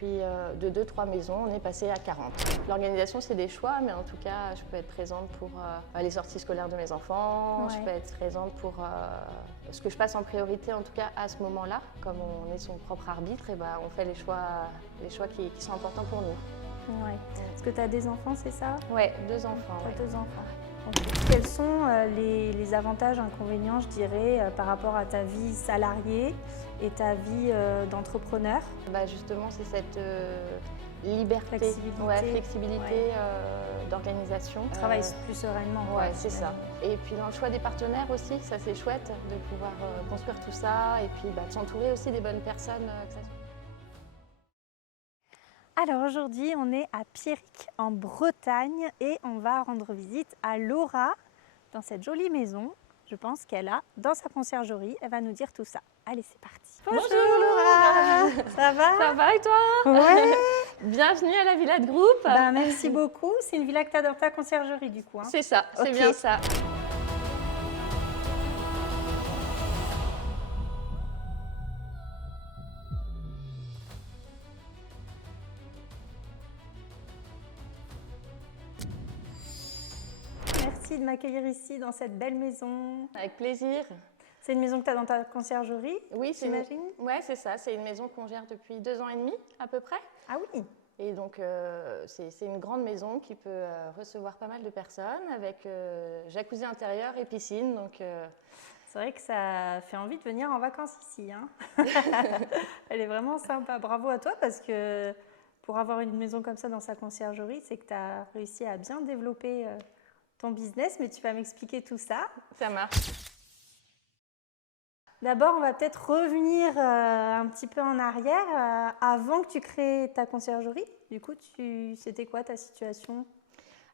puis de 2-3 maisons, on est passé à 40. L'organisation, c'est des choix, mais en tout cas, je peux être présente pour les sorties scolaires de mes enfants, je peux être présente pour ce que je passe en priorité, en tout cas à ce moment-là. Comme on est son propre arbitre, et on fait les choix qui sont importants pour nous. Ouais. Est-ce que tu as des enfants, c'est ça? Ouais, 2 enfants. Tu as 2 enfants. Okay. Quels sont les avantages, inconvénients, je dirais, par rapport à ta vie salariée et ta vie d'entrepreneur? Justement, c'est cette liberté, flexibilité d'organisation. Tu travailles plus sereinement. Ouais, c'est ça. Et puis dans le choix des partenaires aussi, ça c'est chouette de pouvoir construire tout ça et puis de s'entourer aussi des bonnes personnes. Alors aujourd'hui, on est à Pierrick en Bretagne et on va rendre visite à Laura dans cette jolie maison. Je pense qu'elle a dans sa conciergerie. Elle va nous dire tout ça. Allez, c'est parti. Bonjour Laura. Ça va? Ça va et toi? Ouais. Bienvenue à la villa de groupe. Merci beaucoup. C'est une villa que tu as dans ta conciergerie du coup. C'est ça, c'est bien ça. Merci de m'accueillir ici dans cette belle maison. Avec plaisir. C'est une maison que tu as dans ta conciergerie? Oui, j'imagine. Oui, c'est ça. C'est une maison qu'on gère depuis 2 ans et demi à peu près. Ah oui. Et donc, c'est une grande maison qui peut recevoir pas mal de personnes avec jacuzzi intérieur et piscine. Donc, c'est vrai que ça fait envie de venir en vacances ici. Hein. Elle est vraiment sympa. Bravo à toi parce que pour avoir une maison comme ça dans sa conciergerie, c'est que tu as réussi à bien développer ton business. Mais tu vas m'expliquer tout ça. Ça marche. D'abord, on va peut-être revenir un petit peu en arrière. Avant que tu crées ta conciergerie, du coup, c'était quoi ta situation?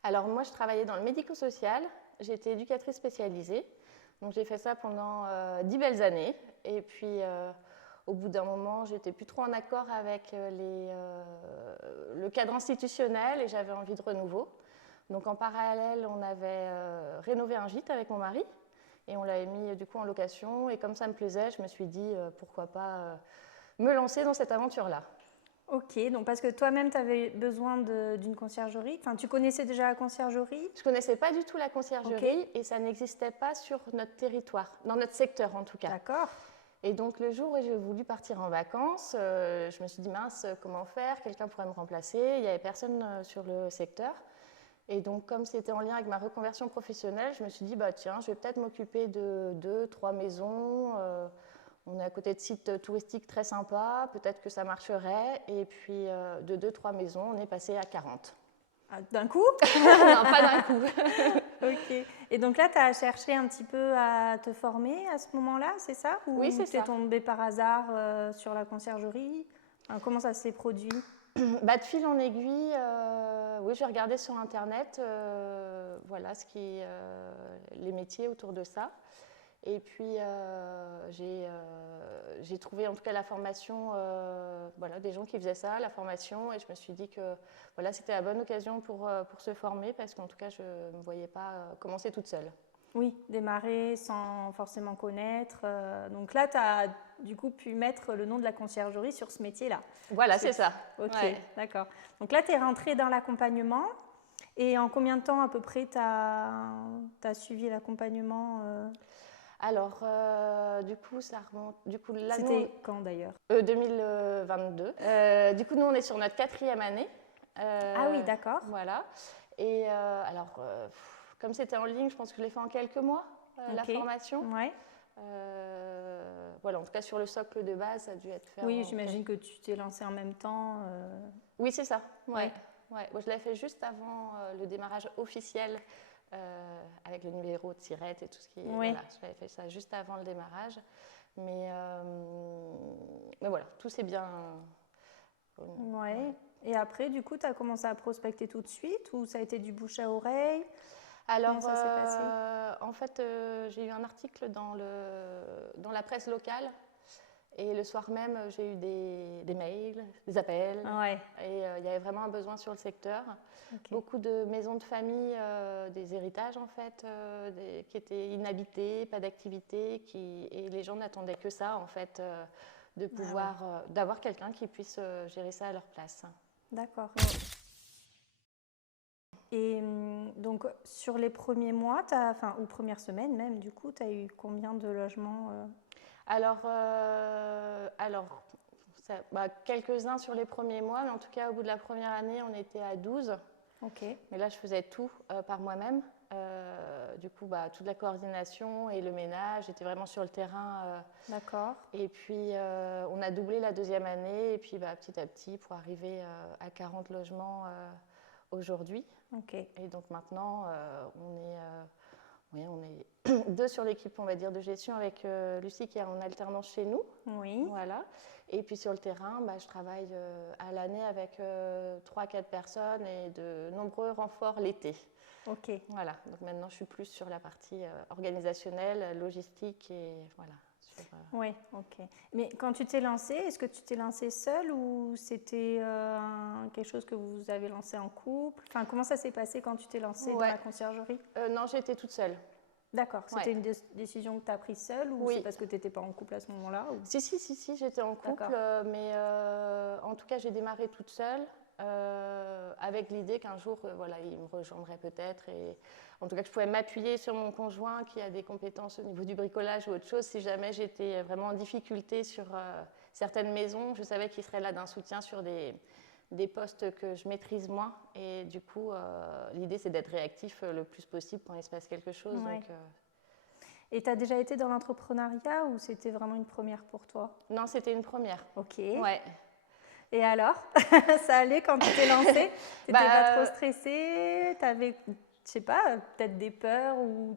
Alors moi, je travaillais dans le médico-social. J'étais éducatrice spécialisée. Donc j'ai fait ça pendant 10 belles années. Et puis, au bout d'un moment, j'étais plus trop en accord avec le cadre institutionnel et j'avais envie de renouveau. Donc en parallèle, on avait rénové un gîte avec mon mari. Et on l'avait mis du coup en location. Et comme ça me plaisait, je me suis dit pourquoi pas me lancer dans cette aventure-là. Ok, donc parce que toi-même tu avais besoin d'une conciergerie. Enfin, tu connaissais déjà la conciergerie? Je ne connaissais pas du tout la conciergerie et ça n'existait pas sur notre territoire, dans notre secteur en tout cas. D'accord. Et donc le jour où j'ai voulu partir en vacances, je me suis dit mince, comment faire? Quelqu'un pourrait me remplacer. Il n'y avait personne sur le secteur. Et donc, comme c'était en lien avec ma reconversion professionnelle, je me suis dit, tiens, je vais peut-être m'occuper de 2-3 maisons. On est à côté de sites touristiques très sympas, peut-être que ça marcherait. Et puis, de 2-3 maisons, on est passé à 40. Ah, d'un coup? Non, pas d'un coup. Ok. Et donc là, tu as cherché un petit peu à te former à ce moment-là, c'est ça? Oui, c'est ça. Ou tu es tombée par hasard sur la conciergerie? Comment ça s'est produit? De fil en aiguille, oui, j'ai regardé sur Internet voilà, les métiers autour de ça. Et puis, j'ai trouvé en tout cas la formation, voilà, des gens qui faisaient ça, la formation, et je me suis dit que voilà, c'était la bonne occasion pour se former parce qu'en tout cas, je ne me voyais pas commencer toute seule. Oui, démarrer sans forcément connaître. Donc là, tu as du coup pu mettre le nom de la conciergerie sur ce métier-là. Voilà, c'est ça. Ok, ouais. D'accord. Donc là, tu es rentrée dans l'accompagnement. Et en combien de temps à peu près tu as suivi l'accompagnement Alors, du coup, ça remonte. C'était quand d'ailleurs 2022. Du coup, nous, on est sur notre 4e année. Ah oui, d'accord. Voilà. Et alors, comme c'était en ligne, je pense que je l'ai fait en quelques mois, la formation. Ouais. Voilà, en tout cas, sur le socle de base, ça a dû être fait. Oui, j'imagine que tu t'es lancée en même temps. Oui, c'est ça. Ouais. Ouais. Moi, je l'ai fait juste avant le démarrage officiel avec le numéro de tirette et tout ce qui est. Oui. Voilà, je l'avais fait ça juste avant le démarrage. Mais voilà, tout s'est bien. Ouais. Et après, du coup, tu as commencé à prospecter tout de suite ou ça a été du bouche à oreille? Alors, ça s'est passé? En fait, j'ai eu un article dans la presse locale et le soir même, j'ai eu des mails, des appels. Ouais. Et il y avait vraiment un besoin sur le secteur. Okay. Beaucoup de maisons de famille, des héritages en fait, qui étaient inhabitées, pas d'activité, et les gens n'attendaient que ça en fait. de pouvoir, d'avoir quelqu'un qui puisse gérer ça à leur place. D'accord. Et donc, sur les premiers mois, ou premières semaines même, du coup, tu as eu combien de logements Alors, quelques-uns sur les premiers mois, mais en tout cas, au bout de la première année, on était à 12. Ok. Mais là, je faisais tout par moi-même. Du coup, toute la coordination et le ménage, j'étais vraiment sur le terrain. D'accord. Et puis, on a doublé la deuxième année, et puis petit à petit, pour arriver à 40 logements aujourd'hui. Ok. Et donc maintenant, on est deux sur l'équipe, on va dire, de gestion avec Lucie qui est en alternance chez nous. Oui. Voilà. Et puis sur le terrain, je travaille à l'année avec 3-4 personnes et de nombreux renforts l'été. Ok. Voilà. Donc maintenant, je suis plus sur la partie organisationnelle, logistique et voilà. Oui, ok. Mais quand tu t'es lancée, est-ce que tu t'es lancée seule ou c'était quelque chose que vous avez lancé en couple? Enfin, comment ça s'est passé quand tu t'es lancée dans la conciergerie? Non, j'étais toute seule. D'accord. C'était une décision que tu as prise seule ou c'est parce que tu n'étais pas en couple à ce moment-là ou... Si, j'étais en couple, mais en tout cas, j'ai démarré toute seule avec l'idée qu'un jour, il me rejoindrait peut-être et en tout cas que je pouvais m'appuyer sur mon conjoint qui a des compétences au niveau du bricolage ou autre chose. Si jamais j'étais vraiment en difficulté sur certaines maisons, je savais qu'il serait là d'un soutien sur des postes que je maîtrise moins. Et du coup, l'idée, c'est d'être réactif le plus possible quand il se passe quelque chose. Ouais. Donc, Et tu as déjà été dans l'entrepreneuriat ou c'était vraiment une première pour toi? Non, c'était une première. Ok. Ouais. Et alors, ça allait quand tu t'es lancée? Tu n'étais pas trop stressée? Tu avais, je sais pas, peut-être des peurs ou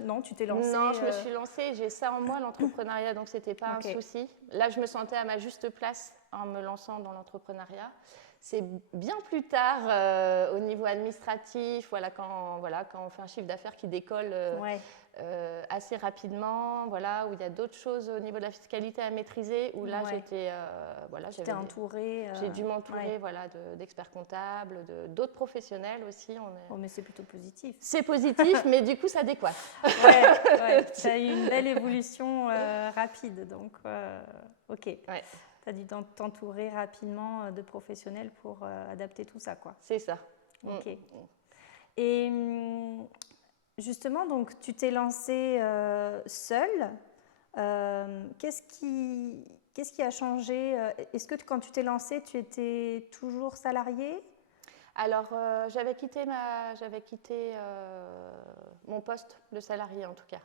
non, tu t'es lancée? Non, je me suis lancée, j'ai ça en moi, l'entrepreneuriat, donc c'était pas un souci. Là, je me sentais à ma juste place en me lançant dans l'entrepreneuriat. C'est bien plus tard, au niveau administratif, quand on fait un chiffre d'affaires qui décolle assez rapidement, où il y a d'autres choses au niveau de la fiscalité à maîtriser, où là, j'étais entourée. J'ai dû m'entourer d'experts comptables, d'autres professionnels aussi. Oh, mais c'est plutôt positif. C'est positif, mais du coup, ça décoiffe. Tu as eu une belle évolution rapide, donc ok. Ouais. Tu as dû t'entourer rapidement de professionnels pour adapter tout ça, quoi. C'est ça. Ok. Et justement, donc, tu t'es lancée seule. Qu'est-ce qui a changé? Est-ce que quand tu t'es lancée, tu étais toujours salariée? Alors, j'avais quitté mon poste de salarié, en tout cas.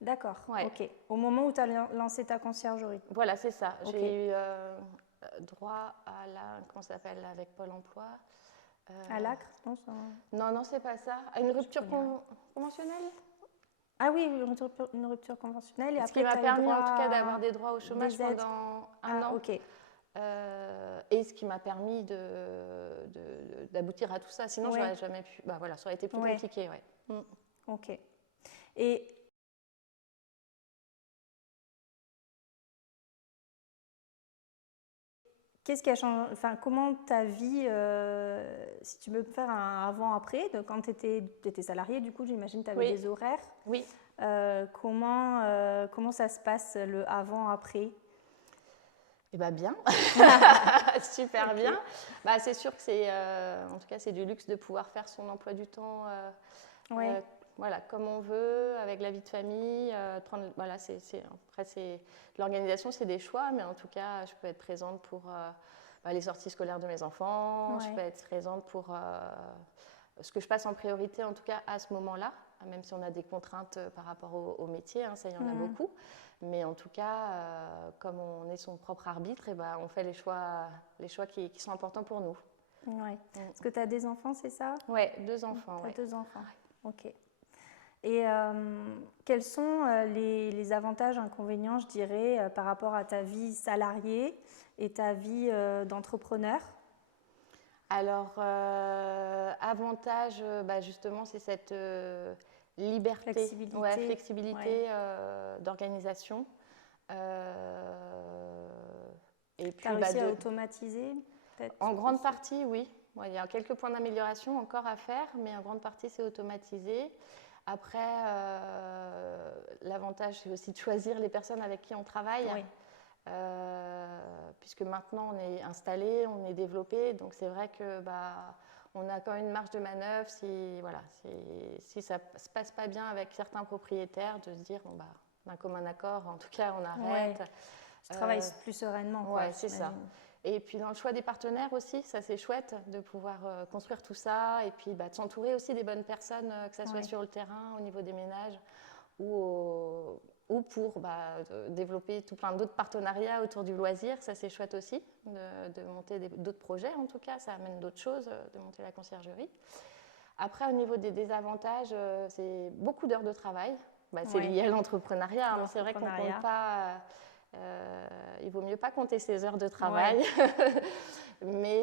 D'accord, ok. Au moment où tu as lancé ta conciergerie. Voilà, c'est ça. J'ai eu droit à comment ça s'appelle, avec Pôle emploi. À l'ACRE, non Non, c'est pas ça. À une rupture conventionnelle. Ah oui, une rupture conventionnelle. Et ce qui m'a permis en tout cas d'avoir des droits au chômage pendant un an. Ok. Et ce qui m'a permis d'aboutir à tout ça. Sinon, j'aurais jamais pu. Ça aurait été plus compliqué. Ouais. Ok. Et qu'est-ce qui a changé? Enfin, comment ta vie, si tu veux faire un avant-après, quand tu étais salariée, du coup, j'imagine que tu avais des horaires. Oui. Comment ça se passe le avant-après? Eh bien, super bien. C'est sûr que en tout cas, c'est du luxe de pouvoir faire son emploi du temps comme on veut, avec la vie de famille. Après, l'organisation, c'est des choix, mais en tout cas, je peux être présente pour les sorties scolaires de mes enfants. Je peux être présente pour ce que je passe en priorité, en tout cas à ce moment-là, même si on a des contraintes par rapport au métier, ça, il y en a beaucoup. Mais en tout cas, comme on est son propre arbitre, on fait les choix qui sont importants pour nous. Ouais. Est-ce que tu as des enfants, c'est ça? Oui, 2 enfants. Tu as 2 enfants, ok. Et quels sont les avantages, inconvénients, je dirais, par rapport à ta vie salariée et ta vie d'entrepreneur? Alors, avantage, justement, c'est cette liberté, flexibilité d'organisation. Et puis, tu as réussi à automatiser peut-être? En grande partie, oui. Il y a quelques points d'amélioration encore à faire, mais en grande partie, c'est automatisé. Après, l'avantage, c'est aussi de choisir les personnes avec qui on travaille. puisque maintenant on est installé, on est développé, donc c'est vrai que on a quand même une marge de manœuvre si ça ne se passe pas bien avec certains propriétaires, de se dire d'un commun accord, en tout cas on arrête. Ouais. Tu travailles plus sereinement, quoi. Ouais, c'est ça. Et puis dans le choix des partenaires aussi, ça c'est chouette de pouvoir construire tout ça et puis de s'entourer aussi des bonnes personnes, que ça soit sur le terrain, au niveau des ménages ou pour développer tout plein d'autres partenariats autour du loisir. Ça c'est chouette aussi de monter d'autres projets, en tout cas ça amène d'autres choses, de monter la conciergerie. Après, au niveau des désavantages, c'est beaucoup d'heures de travail. C'est lié à l'entrepreneuriat, hein. C'est vrai qu'on ne compte pas. Il vaut mieux pas compter ses heures de travail, mais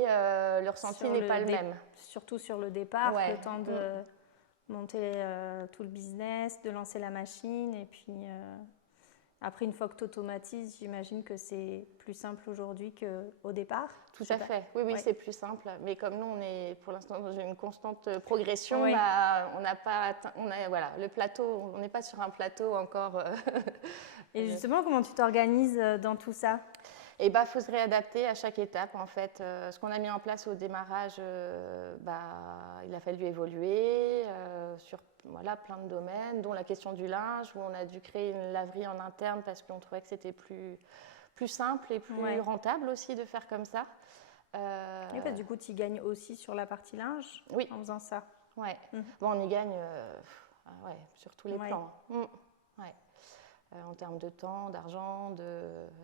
le ressenti n'est pas le même. Surtout sur le départ, le temps de monter tout le business, de lancer la machine, et puis après, une fois que tu automatises, j'imagine que c'est plus simple aujourd'hui qu'au départ. Tout à fait, oui, c'est plus simple. Mais comme nous, on est pour l'instant dans une constante progression, on n'a pas atteint, le plateau, on n'est pas sur un plateau encore. Et justement, comment tu t'organises dans tout ça? Il faut se réadapter à chaque étape, en fait. Ce qu'on a mis en place au démarrage, il a fallu évoluer sur plein de domaines, dont la question du linge, où on a dû créer une laverie en interne parce qu'on trouvait que c'était plus simple et plus rentable aussi de faire comme ça. Oui, parce que du coup, tu y gagnes aussi sur la partie linge en faisant ça. Oui, on y gagne sur tous les plans. En termes de temps, d'argent,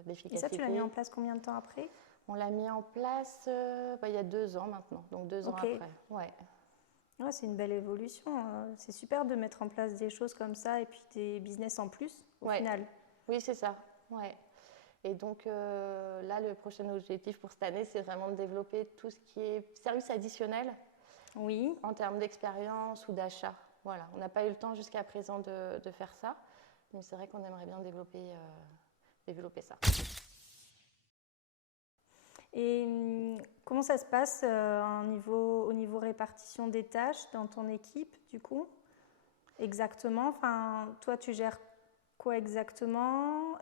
d'efficacité. Et ça, tu l'as mis en place combien de temps après? On l'a mis en place il y a 2 ans maintenant, donc 2 ans après. Ouais, c'est une belle évolution. C'est super de mettre en place des choses comme ça et puis des business en plus au final. Oui, c'est ça. Ouais. Et donc là, le prochain objectif pour cette année, c'est vraiment de développer tout ce qui est service additionnel en termes d'expérience ou d'achat. Voilà, on n'a pas eu le temps jusqu'à présent de faire ça. Mais c'est vrai qu'on aimerait bien développer ça. Et comment ça se passe au niveau répartition des tâches dans ton équipe, du coup? Exactement. Enfin, toi, tu gères quoi exactement?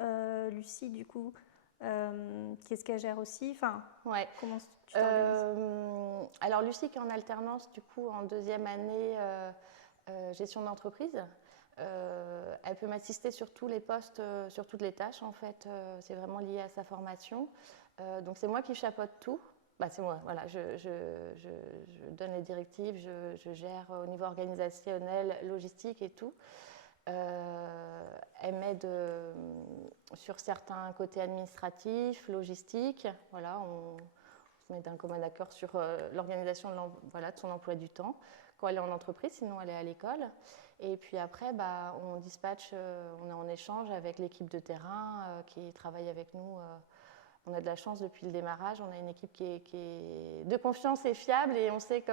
Lucie, du coup, qu'est-ce qu'elle gère aussi? Enfin, comment tu t'organises? Alors, Lucie qui est en alternance, du coup, en 2e année, gestion d'entreprise. Elle peut m'assister sur tous les postes, sur toutes les tâches en fait. C'est vraiment lié à sa formation. Donc c'est moi qui chapeaute tout. C'est moi, voilà. Je donne les directives, je gère au niveau organisationnel, logistique et tout. Elle m'aide sur certains côtés administratifs, logistiques. Voilà, on se met d'un commun accord sur l'organisation de son emploi du temps quand elle est en entreprise, sinon elle est à l'école. Et puis après, on dispatche, on est en échange avec l'équipe de terrain qui travaille avec nous. On a de la chance depuis le démarrage, on a une équipe qui est de confiance et fiable et on sait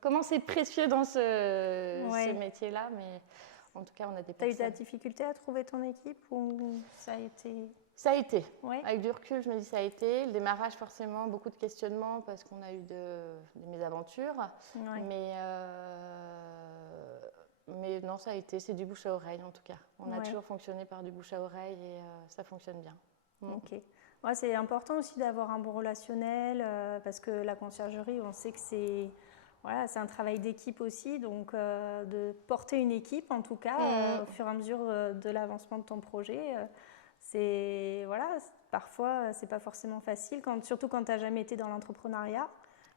comment c'est précieux dans ce métier-là. Mais en tout cas, on a des personnes. Tu as eu de la difficulté à trouver ton équipe ou ça a été? Ça a été. Avec du recul, je me dis ça a été. Le démarrage, forcément, beaucoup de questionnements parce qu'on a eu des mésaventures. Mais non, ça a été, c'est du bouche à oreille en tout cas. On a toujours fonctionné par du bouche à oreille et ça fonctionne bien. Ok. C'est important aussi d'avoir un bon relationnel parce que la conciergerie, on sait que c'est un travail d'équipe aussi. Donc, de porter une équipe, en tout cas, au fur et à mesure de l'avancement de ton projet, parfois, c'est pas forcément facile, surtout quand tu n'as jamais été dans l'entrepreneuriat.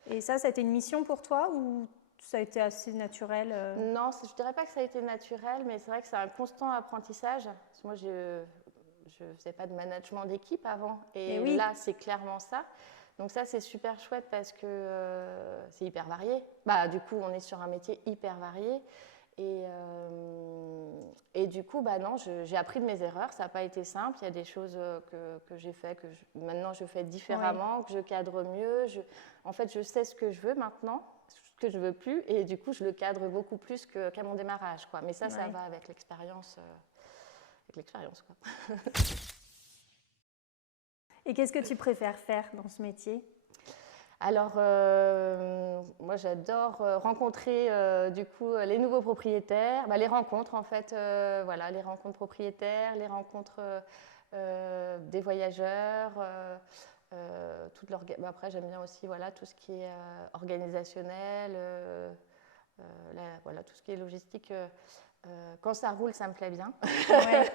Et ça a été une mission pour toi ou ça a été assez naturel? Non, je ne dirais pas que ça a été naturel, mais c'est vrai que c'est un constant apprentissage. Parce que moi, je ne faisais pas de management d'équipe avant. Et là, c'est clairement ça. Donc ça, c'est super chouette parce que c'est hyper varié. Du coup, on est sur un métier hyper varié. Et du coup, non, j'ai appris de mes erreurs. Ça n'a pas été simple. Il y a des choses que j'ai fait, maintenant je fais différemment, que je cadre mieux. En fait, je sais ce que je veux maintenant, ce que je ne veux plus. Et du coup, je le cadre beaucoup plus qu'à mon démarrage, quoi. Mais ça va avec l'expérience. Et qu'est-ce que tu préfères faire dans ce métier? Alors, moi j'adore rencontrer du coup les nouveaux propriétaires, les rencontres en fait, les rencontres propriétaires, les rencontres des voyageurs, après j'aime bien aussi voilà, tout ce qui est organisationnel, voilà, tout ce qui est logistique. Quand ça roule, ça me plaît bien. Ouais.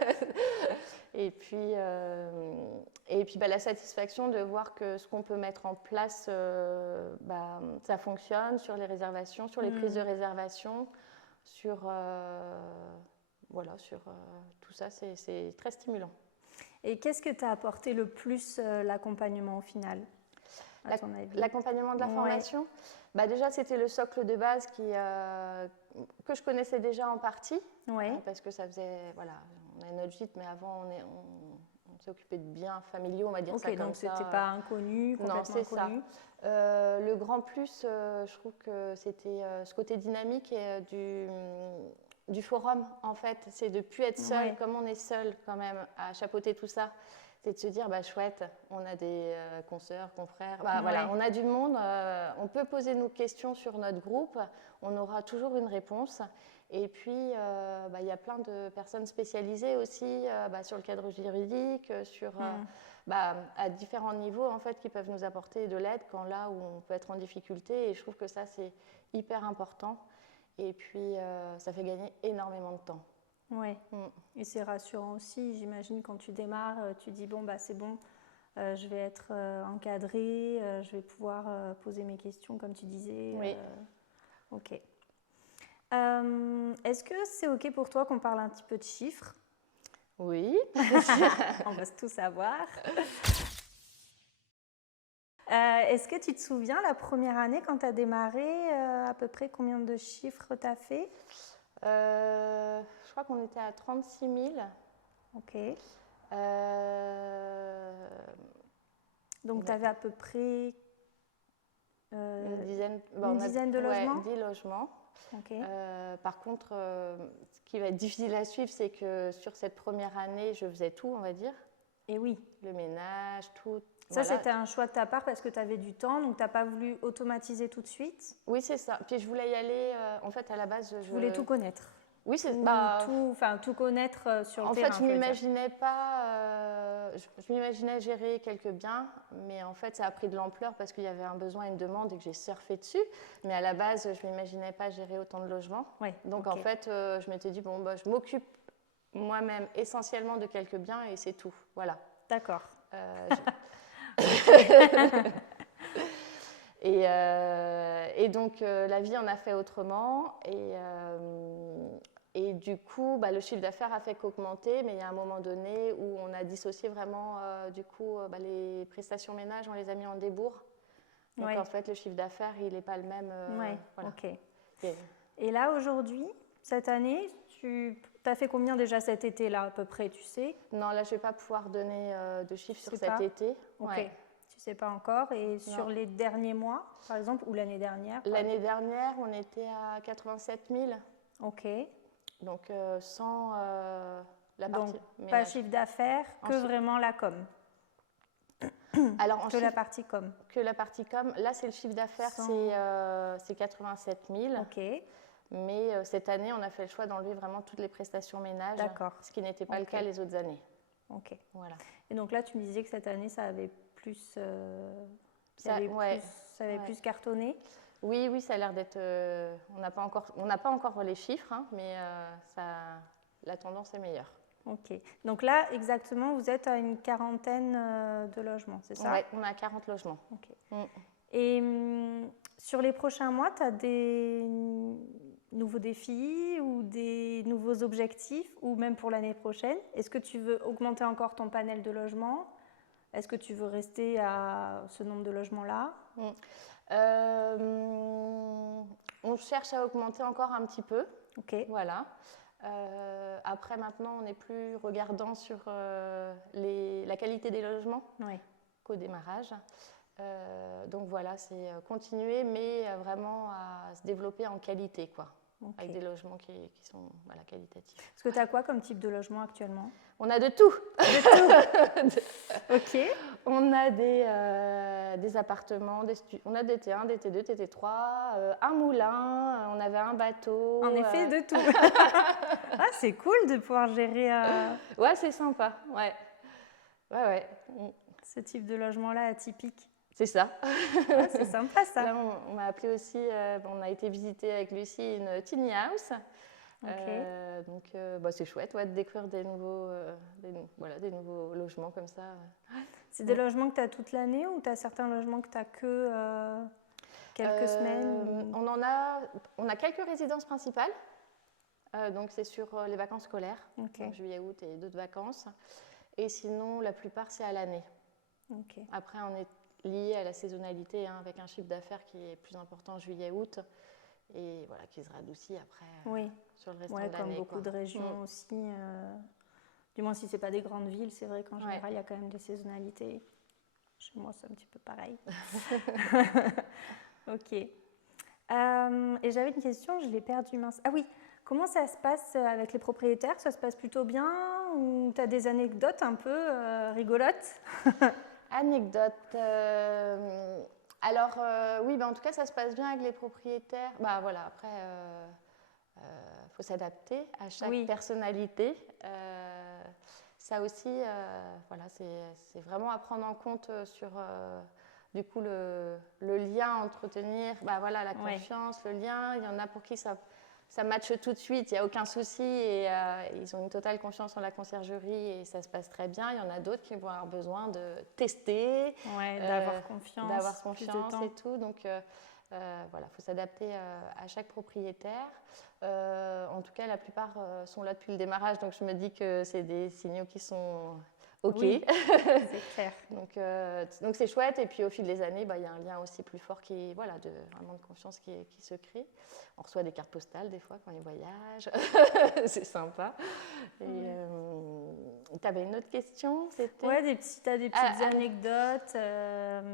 Et puis, la satisfaction de voir que ce qu'on peut mettre en place, ça fonctionne sur les réservations, sur les prises de réservation, sur tout ça, c'est très stimulant. Et qu'est-ce que t'as apporté le plus l'accompagnement au final, à ton avis? L'accompagnement de la formation, déjà c'était le socle de base que je connaissais déjà en partie, parce que ça faisait, voilà, on a notre gîte, mais avant on s'est occupé de biens familiaux, on va dire ça comme ça. Ok, donc c'était pas inconnu, complètement inconnu. Non, c'est inconnu. Ça. Le grand plus, je trouve que c'était ce côté dynamique et du forum, en fait, c'est de ne plus être seul, comme on est seul quand même à chapeauter tout ça. C'est de se dire, chouette, on a des consoeurs, confrères, voilà, on a du monde, on peut poser nos questions sur notre groupe, on aura toujours une réponse. Et puis, il y a plein de personnes spécialisées aussi sur le cadre juridique, à différents niveaux, en fait, qui peuvent nous apporter de l'aide là où on peut être en difficulté. Et je trouve que ça, c'est hyper important. Et puis, ça fait gagner énormément de temps. Oui, et c'est rassurant aussi, j'imagine, quand tu démarres, tu dis, c'est bon, je vais être encadrée, je vais pouvoir poser mes questions, comme tu disais. Oui. Ok. Est-ce que c'est ok pour toi qu'on parle un petit peu de chiffres? Oui. On va tout savoir. Est-ce que tu te souviens, la première année, quand tu as démarré, à peu près combien de chiffres tu as fait? Je crois qu'on était à 36 000. Ok. Donc, tu avais à peu près une dizaine de logements? 10 logements. Okay. Par contre, ce qui va être difficile à suivre, c'est que sur cette première année, je faisais tout, on va dire. Et oui. Le ménage, tout. Ça, c'était un choix de ta part parce que tu avais du temps, donc tu n'as pas voulu automatiser tout de suite? Oui, c'est ça. Puis je voulais y aller, en fait, à la base, je voulais tout connaître. Oui, c'est tout connaître sur le terrain. En fait, je m'imaginais pas. Je m'imaginais gérer quelques biens, mais en fait, ça a pris de l'ampleur parce qu'il y avait un besoin et une demande et que j'ai surfé dessus. Mais à la base, je m'imaginais pas gérer autant de logements. Ouais, donc en fait, je m'étais dit je m'occupe moi-même essentiellement de quelques biens et c'est tout. Voilà. D'accord. Et donc, la vie en a fait autrement. Et du coup, le chiffre d'affaires a fait qu'augmenter, mais il y a un moment donné où on a dissocié vraiment, les prestations ménage, on les a mis en débours. Donc, en fait, le chiffre d'affaires, il n'est pas le même. Voilà. Ok. Et là, aujourd'hui, cette année, tu as fait combien déjà cet été-là, à peu près, tu sais? Non, là, je ne vais pas pouvoir donner de chiffres sur cet été. Ok. Ouais. Tu ne sais pas encore. Et sur les derniers mois, par exemple, ou l'année dernière? L'année dernière, on était à 87 000. Ok. Donc, sans la partie ménage. Pas chiffre d'affaires, vraiment la com. Alors, la partie com. Que la partie com. Là, c'est le chiffre d'affaires, c'est 87 000. Ok. Mais cette année, on a fait le choix d'enlever vraiment toutes les prestations ménage. D'accord. Ce qui n'était pas le cas les autres années. Ok. Voilà. Et donc là, tu me disais que cette année, ça avait plus, plus cartonné. Oui, ça a l'air d'être. On n'a pas encore les chiffres, mais la tendance est meilleure. Ok. Donc là, exactement, vous êtes à une quarantaine de logements, c'est ça? Oui, on a 40 logements. Ok. Et sur les prochains mois, tu as des nouveaux défis ou des nouveaux objectifs, ou même pour l'année prochaine? Est-ce que tu veux augmenter encore ton panel de logements? Est-ce que tu veux rester à ce nombre de logements-là? On cherche à augmenter encore un petit peu. Ok. Voilà. Après, maintenant, on n'est plus regardant sur la qualité des logements qu'au démarrage. Donc voilà, c'est continuer, mais vraiment à se développer en qualité, quoi. Avec des logements qui sont qualitatifs. Est-ce que tu as quoi comme type de logement actuellement? On a de tout. De tout. Ok. On a des appartements, on a des T1, des T2, T3, un moulin, on avait un bateau. En effet, de tout. Ah, c'est cool de pouvoir gérer. Ouais, c'est sympa. Ouais. Ouais. Ce type de logement-là atypique. C'est ça. Ah, c'est sympa ça. Là, on m'a appelé aussi, on a été visiter avec Lucie une tiny house. Donc c'est chouette de découvrir des nouveaux logements comme ça. C'est des logements que tu as toute l'année ou tu as certains logements que tu as que quelques semaines On a quelques résidences principales. Donc c'est sur les vacances scolaires, donc juillet, août et d'autres vacances. Et sinon, la plupart, c'est à l'année. Après, on est lié à la saisonnalité, avec un chiffre d'affaires qui est plus important juillet, août, et voilà, qui se radoucit après sur le restant de l'année. Comme beaucoup de régions aussi. Du moins, si ce n'est pas des grandes villes, c'est vrai qu'en général, il y a quand même des saisonnalités. Chez moi, c'est un petit peu pareil. Ok. Et j'avais une question, je l'ai perdue, mince. Ah oui, comment ça se passe avec les propriétaires? Ça se passe plutôt bien ou tu as des anecdotes un peu rigolotes? Anecdote. Alors, oui, en tout cas, ça se passe bien avec les propriétaires. Après, faut s'adapter à chaque personnalité. Ça aussi, c'est vraiment à prendre en compte sur du coup le lien à entretenir, la confiance, le lien. Il y en a pour qui ça matche tout de suite, il n'y a aucun souci et ils ont une totale confiance en la conciergerie et ça se passe très bien. Il y en a d'autres qui vont avoir besoin de tester, d'avoir confiance et tout. Donc faut s'adapter à chaque propriétaire. En tout cas, la plupart sont là depuis le démarrage, donc je me dis que c'est des signaux qui sont OK. Oui, c'est clair. Donc c'est chouette. Et puis au fil des années, il y a un lien aussi plus fort vraiment de confiance qui se crée. On reçoit des cartes postales des fois quand ils voyagent. C'est sympa. Tu avais une autre question? Tu as des petites anecdotes,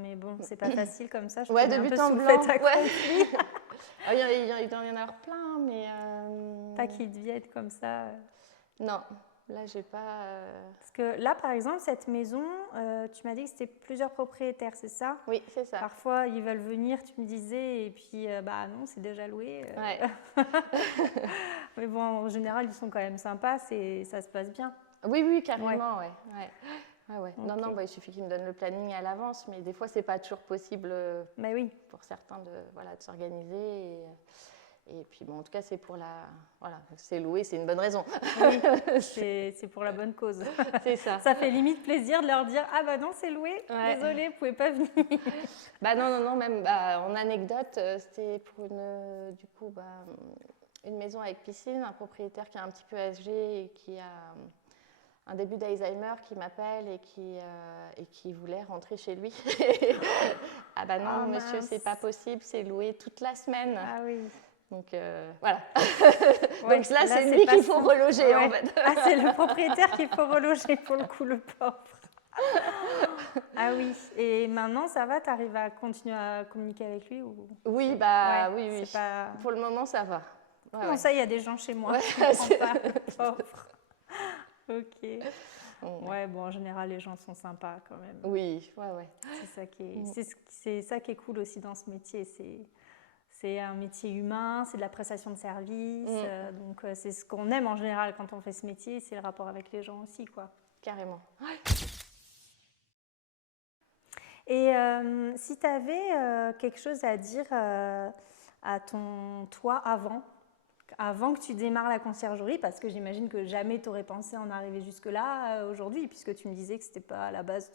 mais bon, c'est pas facile comme ça. Je de but en blanc. Il doit y en avoir plein, mais... Pas qui te viennent comme ça. Non. Là, j'ai pas... Parce que là, par exemple, cette maison, tu m'as dit que c'était plusieurs propriétaires, c'est ça? Oui, c'est ça. Parfois, ils veulent venir, tu me disais, et puis, non, c'est déjà loué. Mais bon, en général, ils sont quand même sympas, ça se passe bien. Oui, carrément, ouais. Okay. Non, il suffit qu'ils me donnent le planning à l'avance, mais des fois, c'est pas toujours possible pour certains de s'organiser. Et puis, en tout cas, c'est pour c'est loué, c'est une bonne raison. Oui, c'est pour la bonne cause. C'est ça. Ça fait limite plaisir de leur dire « Ah non, c'est loué, désolé, vous pouvez pas venir. » Non, même en anecdote, c'était pour une maison avec piscine, un propriétaire qui est un petit peu âgé et qui a un début d'Alzheimer qui m'appelle et qui voulait rentrer chez lui. Non, monsieur, c'est pas possible, c'est loué toute la semaine. Ah oui. Donc voilà. Donc là c'est lui qu'il faut reloger en fait. C'est le propriétaire qu'il faut reloger pour le coup, le pauvre. Ah oui. Et maintenant ça va, tu arrives à continuer à communiquer avec lui ou... Oui, oui. Pas... Pour le moment ça va. Comment ça, il y a des gens chez moi je comprends pas. Pauvre. Ok. En général les gens sont sympas quand même. Oui, C'est ça qui est cool aussi dans ce métier, c'est un métier humain, c'est de la prestation de service, donc c'est ce qu'on aime en général quand on fait ce métier, c'est le rapport avec les gens aussi, quoi. Carrément. Et si tu avais quelque chose à dire à ton toi avant que tu démarres la conciergerie, parce que j'imagine que jamais tu aurais pensé en arriver jusque-là aujourd'hui, puisque tu me disais que ce n'était pas à la base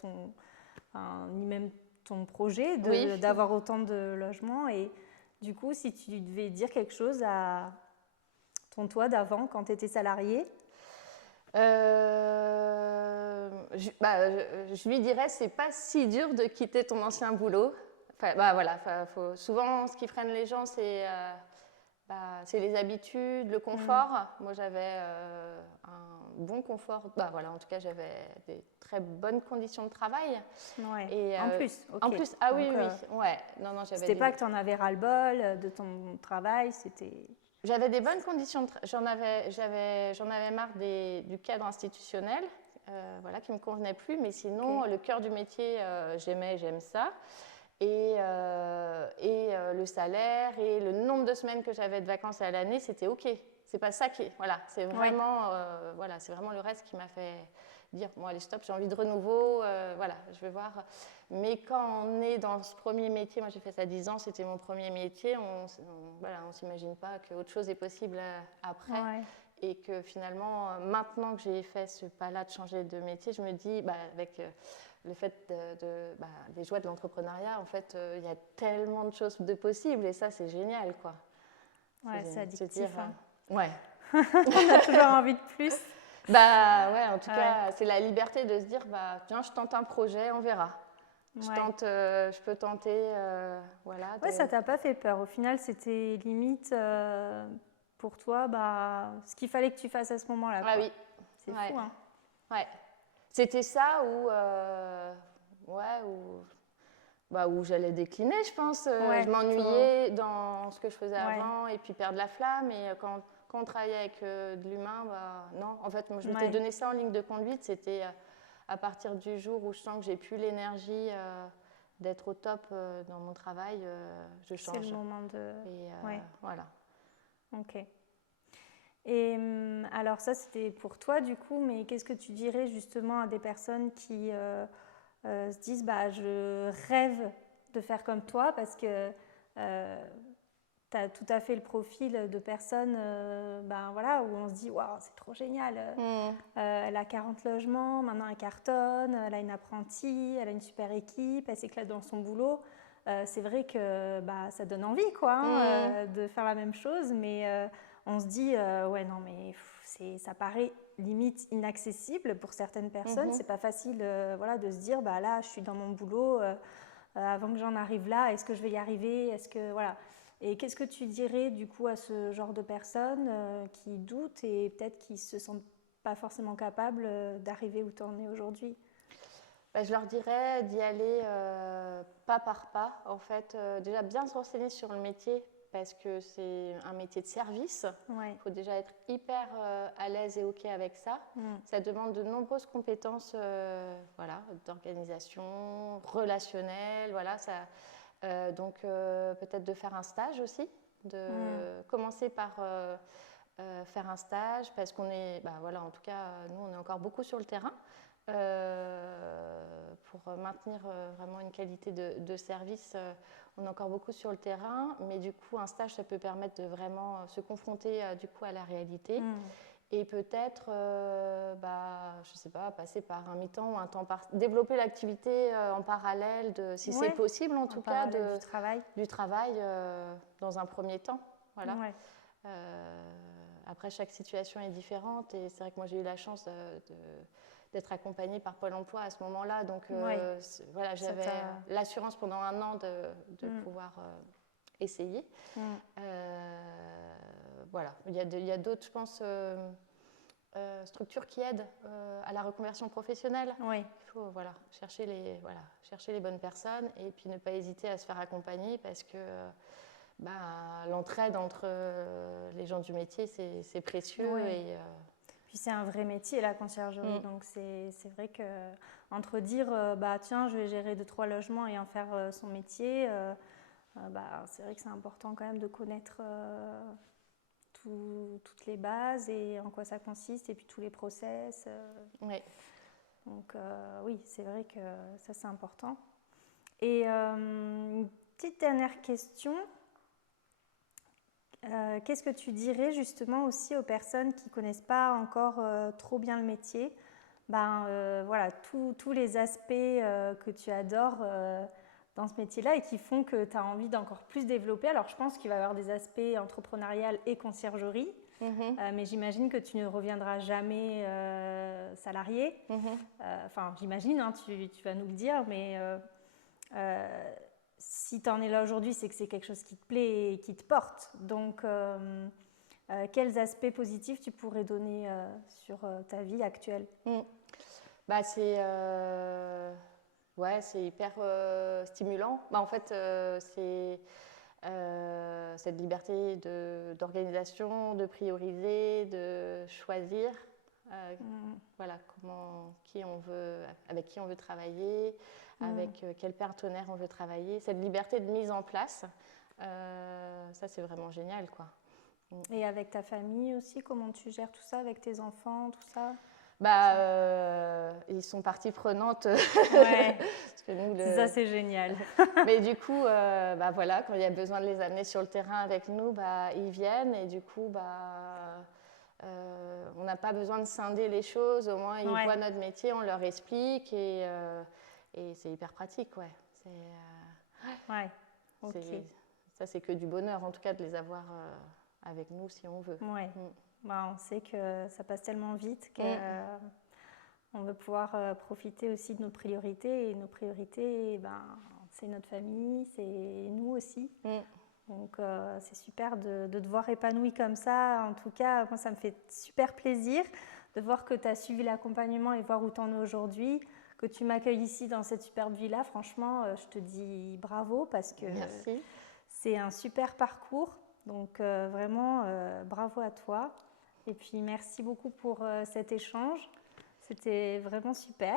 ni même ton projet d'avoir autant de logements. Et du coup, si tu devais dire quelque chose à ton toi d'avant, quand tu étais salarié, je lui dirais, c'est pas si dur de quitter ton ancien boulot. Souvent, ce qui freine les gens, c'est les habitudes, le confort. Moi, j'avais un bon confort. En tout cas, j'avais des très bonnes conditions de travail. Et, en plus, En plus, oui. Non, c'était pas que tu en avais ras-le-bol de ton travail, c'était... J'avais des bonnes conditions. J'en avais marre du cadre institutionnel, qui me convenait plus. Mais sinon, le cœur du métier, j'aime ça. Et le salaire et le nombre de semaines que j'avais de vacances à l'année, c'était OK. C'est pas ça qui... c'est vraiment, c'est vraiment le reste qui m'a fait dire, bon allez stop, j'ai envie de renouveau, voilà, je vais voir. Mais quand on est dans ce premier métier, moi j'ai fait ça 10 ans, c'était mon premier métier, voilà, on s'imagine pas qu'autre chose est possible après. Ouais. Et que finalement, maintenant que j'ai fait ce pas-là de changer de métier, je me dis, avec le fait des joies de l'entrepreneuriat, en fait, il y a tellement de choses de possibles et ça, c'est génial, quoi. Ouais, c'est addictif. Dire, hein. Ouais. On a toujours envie de plus. Ouais, en tout Ouais. cas, c'est la liberté de se dire, tiens, je tente un projet, on verra. Je peux tenter, voilà. Ouais, ça t'a pas fait peur. Au final, c'était limite pour toi, ce qu'il fallait que tu fasses à ce moment-là. Ah oui. C'est fou, hein. Ouais. C'était ça où j'allais décliner, je pense. Je m'ennuyais dans ce que je faisais avant et puis perdre la flamme. Et quand on travaillait avec de l'humain, non. En fait, moi, je m'étais donné ça en ligne de conduite. C'était à partir du jour où je sens que j'ai plus l'énergie d'être au top dans mon travail, je change. C'est le moment de... Voilà. Ok. Et alors ça, c'était pour toi, du coup. Mais qu'est-ce que tu dirais justement à des personnes qui... se disent je rêve de faire comme toi parce que tu as tout à fait le profil de personnes voilà, où on se dit waouh, c'est trop génial. Elle a 40 logements, maintenant elle cartonne, elle a une apprentie, elle a une super équipe, elle s'éclate dans son boulot. C'est vrai que ça donne envie quoi, de faire la même chose, mais on se dit ouais non mais ça paraît limite inaccessible pour certaines personnes. C'est pas facile voilà, de se dire là je suis dans mon boulot, avant que j'en arrive là, est-ce que je vais y arriver, est-ce que voilà. Et qu'est-ce que tu dirais du coup à ce genre de personnes qui doutent et peut-être qui se sentent pas forcément capables d'arriver où tu en es aujourd'hui? Je leur dirais d'y aller pas par pas, en fait, déjà bien se renseigner sur le métier parce que c'est un métier de service. Il faut déjà être hyper à l'aise et OK avec ça. Ça demande de nombreuses compétences d'organisation, relationnelle. Voilà, donc peut-être de faire un stage aussi, de commencer par faire un stage parce qu'on est, en tout cas, nous, on est encore beaucoup sur le terrain. Pour maintenir vraiment une qualité de service, on est encore beaucoup sur le terrain, mais du coup un stage ça peut permettre de vraiment se confronter du coup à la réalité et peut-être je sais pas, passer par un mi-temps ou un temps développer l'activité en parallèle si c'est possible en tout cas du travail dans un premier temps, voilà. Après chaque situation est différente et c'est vrai que moi j'ai eu la chance d'être accompagnée par Pôle emploi à ce moment-là. Donc voilà, j'avais l'assurance pendant 1 an de pouvoir essayer. Voilà, il y a d'autres, je pense, structures qui aident à la reconversion professionnelle. Il faut chercher les bonnes personnes et puis ne pas hésiter à se faire accompagner parce que l'entraide entre les gens du métier, c'est précieux. Puis c'est un vrai métier, la conciergerie. Donc c'est vrai qu'entre dire tiens, je vais gérer 2-3 logements et en faire son métier, c'est vrai que c'est important quand même de connaître toutes les bases et en quoi ça consiste et puis tous les process. Donc oui, c'est vrai que ça c'est important. Et une petite dernière question. Qu'est-ce que tu dirais justement aussi aux personnes qui ne connaissent pas encore trop bien le métier? Voilà, tous les aspects que tu adores dans ce métier-là et qui font que tu as envie d'encore plus développer. Alors je pense qu'il va y avoir des aspects entrepreneurial et conciergerie, mais j'imagine que tu ne reviendras jamais salarié. Enfin, j'imagine, hein, tu vas nous le dire, mais... si tu en es là aujourd'hui, c'est que c'est quelque chose qui te plaît et qui te porte. Donc, quels aspects positifs tu pourrais donner sur ta vie actuelle? C'est hyper stimulant. En fait, c'est cette liberté d'organisation, de prioriser, de choisir. Voilà, avec qui on veut travailler, avec quel partenaire on veut travailler, cette liberté de mise en place, ça c'est vraiment génial, quoi. Et avec ta famille aussi, comment tu gères tout ça avec tes enfants, tout ça? Ils sont partie prenante. Ouais, Parce que nous, ça c'est génial. Mais du coup, voilà, quand il y a besoin de les amener sur le terrain avec nous, ils viennent et du coup, on n'a pas besoin de scinder les choses. Au moins, ils Ouais. voient notre métier, on leur explique et c'est hyper pratique, ouais. Ouais, ok. Ça, c'est que du bonheur, en tout cas, de les avoir avec nous si on veut. Ouais. On sait que ça passe tellement vite qu'on veut pouvoir profiter aussi de nos priorités. Et nos priorités, c'est notre famille, c'est nous aussi. Donc c'est super de te voir épanoui comme ça. En tout cas, moi, ça me fait super plaisir de voir que tu as suivi l'accompagnement et voir où tu en es aujourd'hui, que tu m'accueilles ici dans cette superbe villa. Franchement, je te dis bravo parce que c'est un super parcours. Donc vraiment, bravo à toi. Et puis merci beaucoup pour cet échange. C'était vraiment super.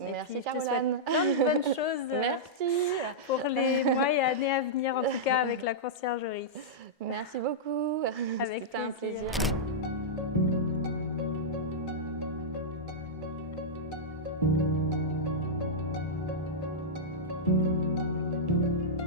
Merci Je Caroline. te souhaite plein de bonnes choses Merci. pour les mois et années à venir, en tout cas avec la conciergerie. Merci beaucoup. Avec C'était un plaisir. plaisir.